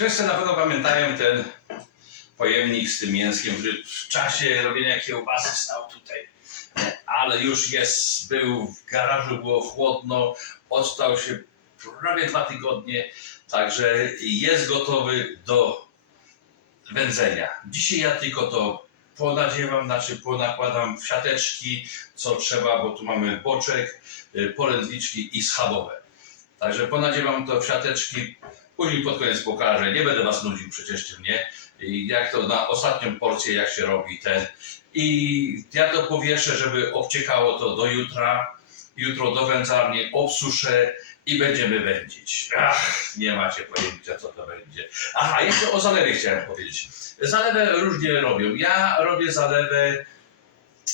Wszyscy na pewno pamiętają ten pojemnik z tym mięskiem, który w czasie robienia kiełbasy stał tutaj. Ale już jest, był w garażu, było chłodno, odstał się prawie dwa tygodnie, także jest gotowy do wędzenia. Dzisiaj ja tylko to ponadziewam, znaczy ponakładam w siateczki, co trzeba, bo tu mamy boczek, y, polędwiczki i schabowe. Także ponadziewam to w siateczki, później pod koniec pokażę, nie będę was nudził przecież tym, nie? I jak to na ostatnią porcję, jak się robi ten. I ja to powieszę, żeby obciekało to do jutra. Jutro do wędzarni obsuszę i będziemy wędzić. Ach, nie macie pojęcia, co to będzie. Aha, jeszcze o zalewie chciałem powiedzieć. Zalewę różnie robią. Ja robię zalewę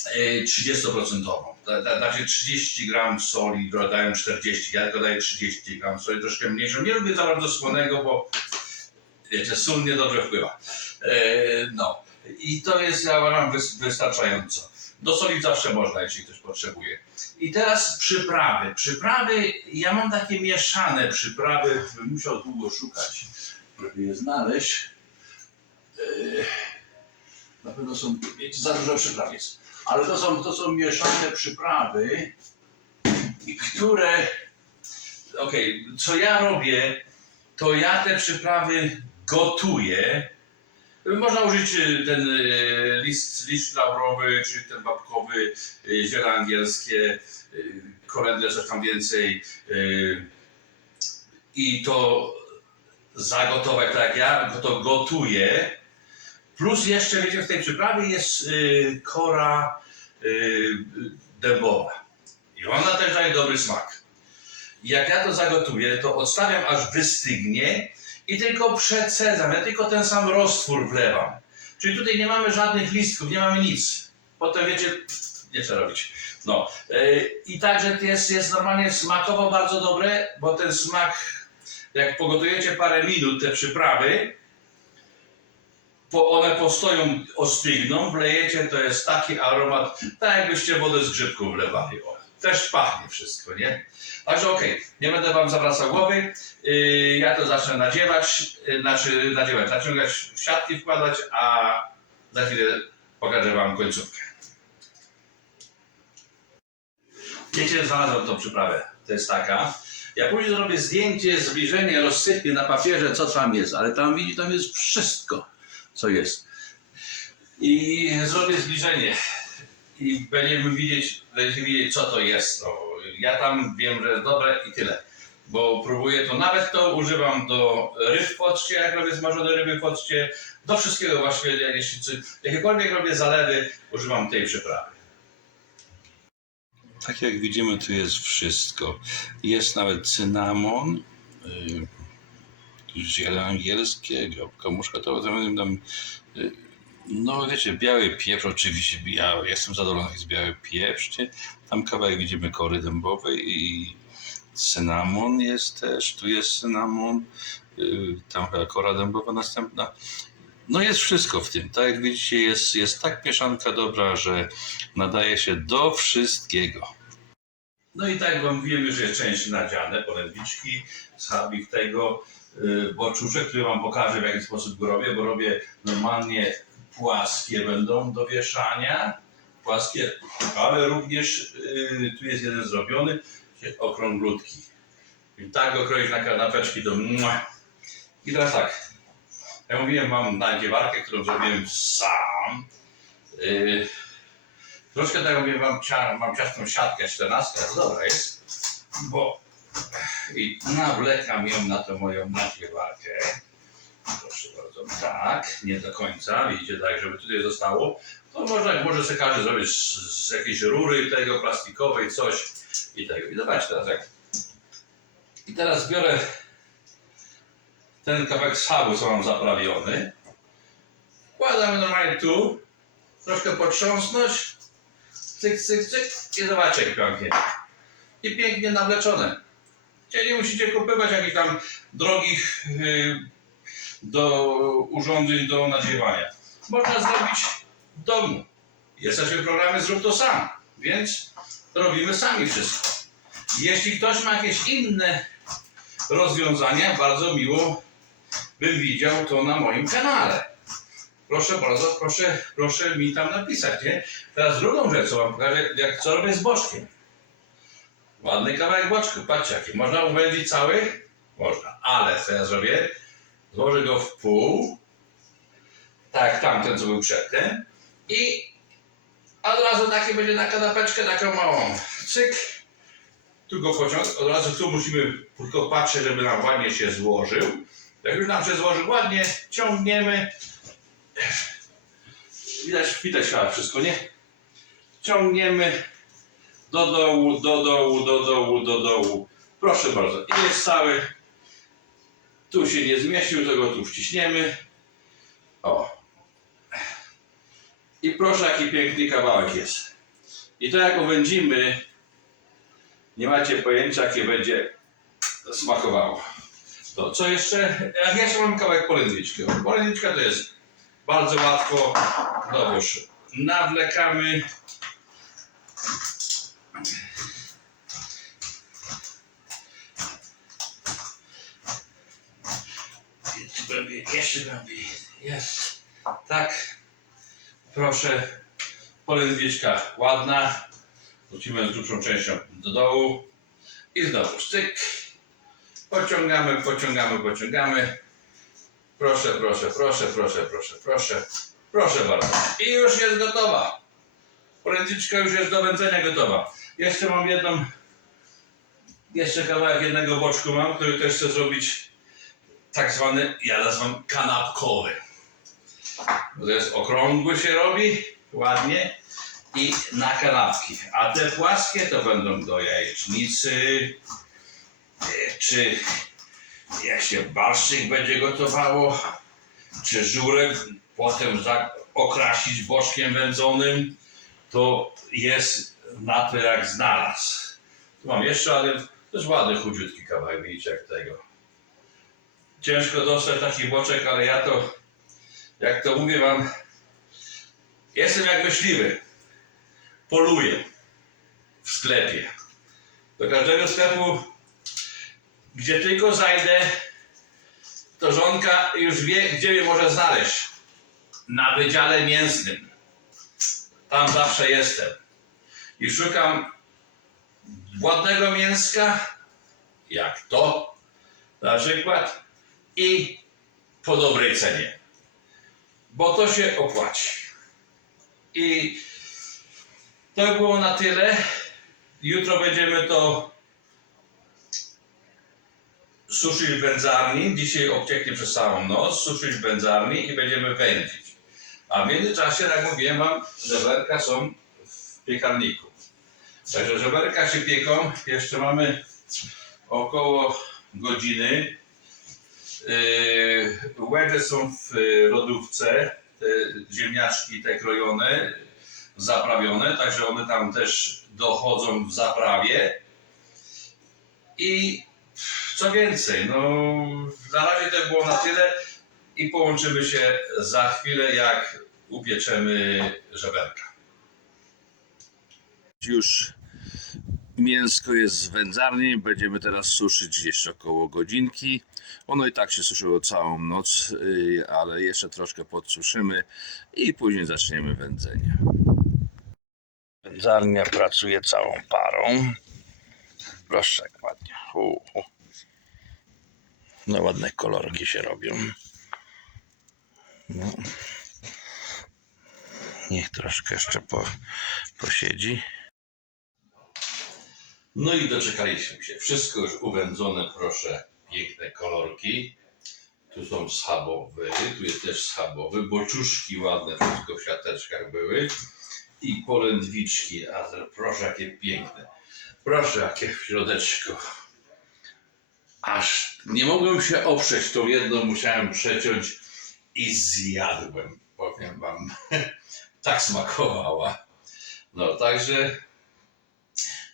30%. Da- da- Dacie 30 gram soli, dodają 40, ja tylko daję 30 gram soli, troszkę mniejszą. Nie lubię za bardzo słonego, bo wiecie, sól niedobrze wpływa. E, No i to jest, ja uważam, wys- wystarczająco. Dosolić zawsze można, jeśli ktoś potrzebuje. I teraz przyprawy. Przyprawy, ja mam takie mieszane przyprawy, bym musiał długo szukać, żeby je znaleźć. E, Na pewno są, za dużo przypraw jest. Ale to są, to są mieszane przyprawy, które, okej, co ja robię, to ja te przyprawy gotuję. Można użyć y, ten y, list, list laurowy, czy ten babkowy, y, ziele angielskie, kolendrę, coś tam więcej. I to zagotować tak jak ja, to gotuję. Plus jeszcze, wiecie, w tej przyprawie jest y, kora y, dębowa. I ona też daje dobry smak. Jak ja to zagotuję, to odstawiam aż wystygnie i tylko przecedzam. Ja tylko ten sam roztwór wlewam. Czyli tutaj nie mamy żadnych listków, nie mamy nic. Potem wiecie, pff, nie trzeba robić. No. Yy, I także jest, jest normalnie smakowo bardzo dobre, bo ten smak, jak pogotujecie parę minut te przyprawy, po, one postoją, ostygną, wlejecie, to jest taki aromat, tak jakbyście wodę z grzybków wlewali. O, też pachnie wszystko, nie? Także okej, nie będę wam zawracał głowy. Yy, ja to zacznę nadziewać, yy, znaczy nadziewać, naciągać w siatki wkładać, a za chwilę pokażę wam końcówkę. Wiecie, znalazłem tą przyprawę. To jest taka. Ja później zrobię zdjęcie, zbliżenie, rozsypię na papierze, co tam jest, ale tam widzi, tam jest wszystko, co jest. I zrobię zbliżenie i będziemy widzieć, będziecie widzieć, co to jest. No, ja tam wiem, że jest dobre i tyle. Bo próbuję to, nawet to używam do ryb w occie, jak robię smażone ryby w occie, do wszystkiego właściwie, jeśli jakiekolwiek robię zalewy, używam tej przyprawy. Tak jak widzimy, tu jest wszystko. Jest nawet cynamon, yy, ziele angielskie, gropka muszkatowa, tam, yy, no wiecie, biały pieprz, oczywiście biały, jestem zadowolony z biały pieprz, nie? Tam kawałek widzimy kory dębowej i cynamon jest też, tu jest cynamon, yy, tam chyba kora dębowa następna. No jest wszystko w tym, tak jak widzicie jest, jest tak mieszanka dobra, że nadaje się do wszystkiego. No i tak wam mówiłem, już jest część nadziane, polędwiczki, schabik tego, yy, boczuszek, który wam pokażę w jaki sposób go robię, bo robię normalnie płaskie będą do wieszania, płaskie, ale również yy, tu jest jeden zrobiony, okrąglutki. I tak go kroić na kanapeczki do. I teraz tak, ja mówiłem wam nadziewarkę, którą zrobiłem sam. Yy, troszkę tak mówię wam, cia, mam ciasną siatkę 14, to dobra jest, bo i nawlekam ją na tą moją nadziewarkę. Proszę bardzo, tak, nie do końca, widzicie, tak, żeby tutaj zostało. To można, może sobie każdy zrobić z, z jakiejś rury tego plastikowej, coś i tego. I zobaczcie teraz jak. I teraz biorę ten kawałek schabu, co mam zaprawiony. Wkładamy normalnie tu, troszkę potrząsnąć, cyk, cyk, cyk i zobaczcie jak pięknie. I pięknie nawleczone. Gdzie nie musicie kupować jakichś tam drogich yy, do urządzeń do nadziewania. Można zrobić w domu. Jesteśmy w programie Zrób to sam, więc robimy sami wszystko. Jeśli ktoś ma jakieś inne rozwiązania, bardzo miło bym widział to na moim kanale. Proszę bardzo, proszę, proszę mi tam napisać, nie? Teraz drugą rzecz, co wam pokażę, jak co robię z boczkiem. Ładny kawałek boczku, patrzcie jaki. Można uwędzić cały? Można, ale co ja zrobię? Złożę go w pół, tak jak tamten, co był przedtem i od razu taki będzie na kanapeczkę, taką małą. Cyk. Tu go pociąg, od razu tu musimy tylko patrzeć, żeby nam ładnie się złożył. Jak już nam się złożył ładnie, ciągniemy. Widać, widać wszystko, nie? Ciągniemy do dołu, do dołu, do dołu, do dołu. Proszę bardzo. I jest cały. Tu się nie zmieścił, to go tu wciśniemy. O. I proszę, jaki piękny kawałek jest. I to jak uwędzimy, nie macie pojęcia, jakie będzie smakowało. To co jeszcze? Jak jeszcze mam kawałek polędwiczki. Polędwiczka to jest bardzo łatwo. Już nawlekamy. Głębiej, jeszcze głębiej. Jest. Tak. Proszę. Polędwiczka ładna. Wrócimy z grubszą częścią do dołu. I znowu styk. Pociągamy, pociągamy, pociągamy. Proszę, proszę, proszę, proszę, proszę, proszę. Proszę bardzo. I już jest gotowa. Polędwiczka już jest do wędzenia gotowa. Jeszcze mam jedną, jeszcze kawałek jednego boczku mam, który też chcę zrobić tak zwany, ja nazywam kanapkowy. To jest okrągły się robi, ładnie i na kanapki. A te płaskie to będą do jajecznicy, czy jak się barszczyk będzie gotowało, czy żurek potem okrasić boczkiem wędzonym, to jest na to jak znalazł. Tu mam jeszcze, ale jest ładny, chudziutki kawałek, widzicie jak tego. Ciężko dostać taki boczek, ale ja to, jak to mówię wam, jestem jak myśliwy. Poluję w sklepie. Do każdego sklepu, gdzie tylko zajdę, to żonka już wie, gdzie mnie może znaleźć. Na wydziale mięsnym. Tam zawsze jestem. I szukam ładnego mięska, jak to na przykład, i po dobrej cenie. Bo to się opłaci. I to było na tyle. Jutro będziemy to suszyć w wędzarni. Dzisiaj obcieknie przez całą noc. Suszyć w wędzarni i będziemy wędzić. A w międzyczasie, jak mówiłem wam, żeberka są w piekarniku. Także żeberka się pieką. Jeszcze mamy około godziny. Yy, są w lodówce, te ziemniaczki te krojone, zaprawione, także one tam też dochodzą w zaprawie. I co więcej, no na razie to było na tyle i połączymy się za chwilę, jak upieczemy żeberka. Już mięsko jest z wędzarni, będziemy teraz suszyć jeszcze około godzinki. Ono i tak się suszyło całą noc, yy, ale jeszcze troszkę podsuszymy i później zaczniemy wędzenie. Wędzarnia pracuje całą parą. Proszę, ładnie. No ładne kolorki się robią. No. Niech troszkę jeszcze po, posiedzi. No i doczekaliśmy się. Wszystko już uwędzone, proszę. Piękne kolorki. Tu są schabowy, tu jest też schabowy. Boczuszki ładne, wszystko w siateczkach były. I polędwiczki, a proszę jakie piękne. Proszę jakie w środeczku. Aż nie mogłem się oprzeć, tą jedną musiałem przeciąć i zjadłem. Powiem wam, tak smakowała. No także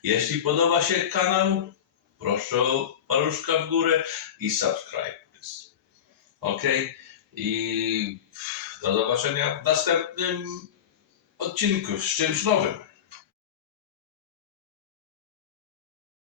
jeśli podoba się kanał, proszę o paluszka w górę i subscribe. Ok? I do zobaczenia w następnym odcinku z czymś nowym.